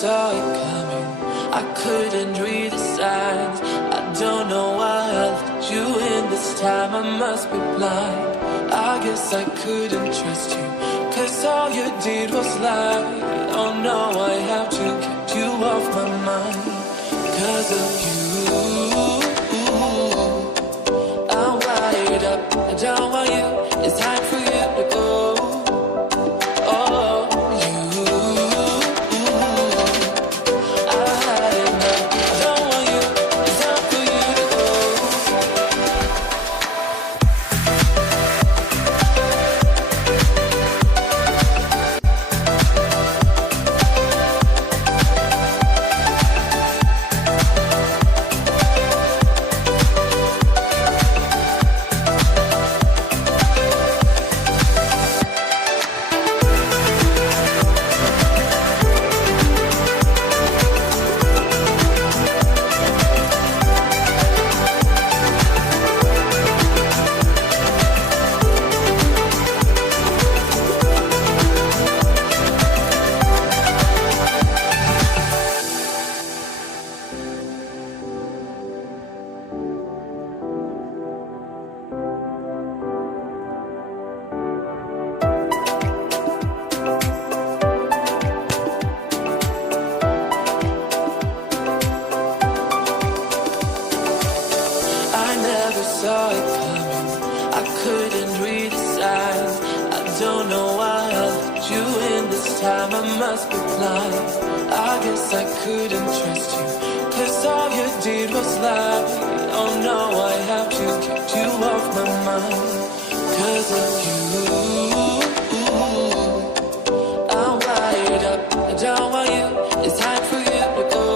saw it coming. I couldn't read the signs. I don't know why I let you in this time. I must be blind. I guess I couldn't trust you, 'cause all you did was lie. Oh no, I have to keep you off my mind. 'Cause of you, I'm wired up. I don't want you. It's time for you to go. Saw it coming. I couldn't read the signs. I don't know why I let you in this time. I must be blind. I guess I couldn't trust you, 'cause all you did was lie. Oh no, I have to keep you off my mind. 'Cause of you, I'm wired up. I don't want you. It's time for you to go.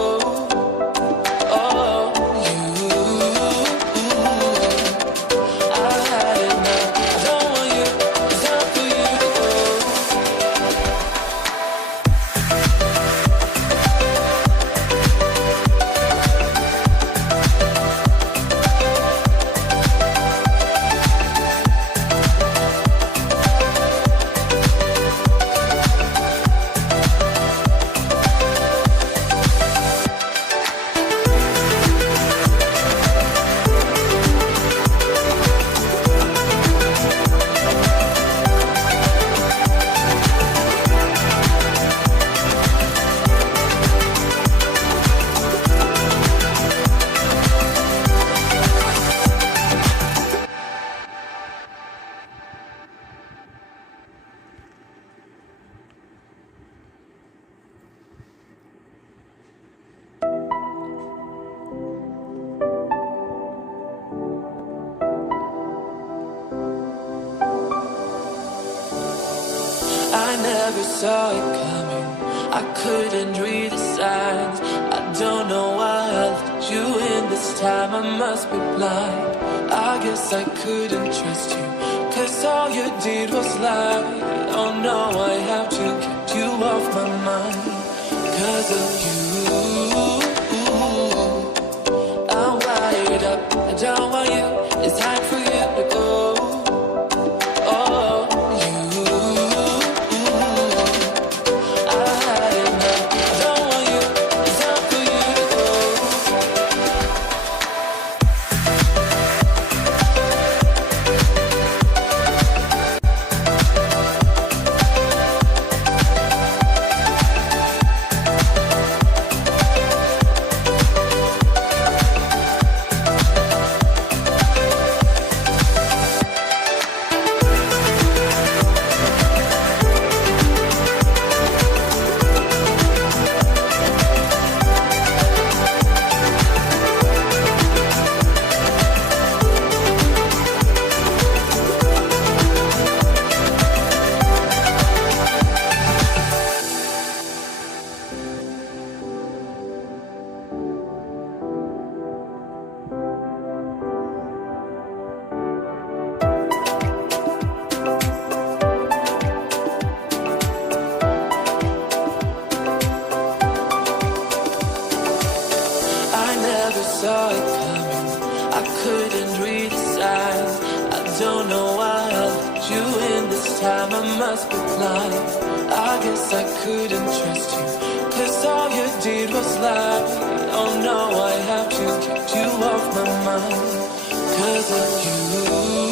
I never saw it coming. I couldn't read the signs. I don't know why I let you in this time. I must be blind. I guess I couldn't trust you, 'cause all you did was lie. Oh no, I have to keep you off my mind. 'Cause of you, I'm wired up. I don't want you. It's time for you to go. Saw it coming. I couldn't read the signs. I don't know why I let you in this time. I must be blind. I guess I couldn't trust you, 'cause all you did was lie. Oh no, I have to keep you off my mind. 'Cause of you.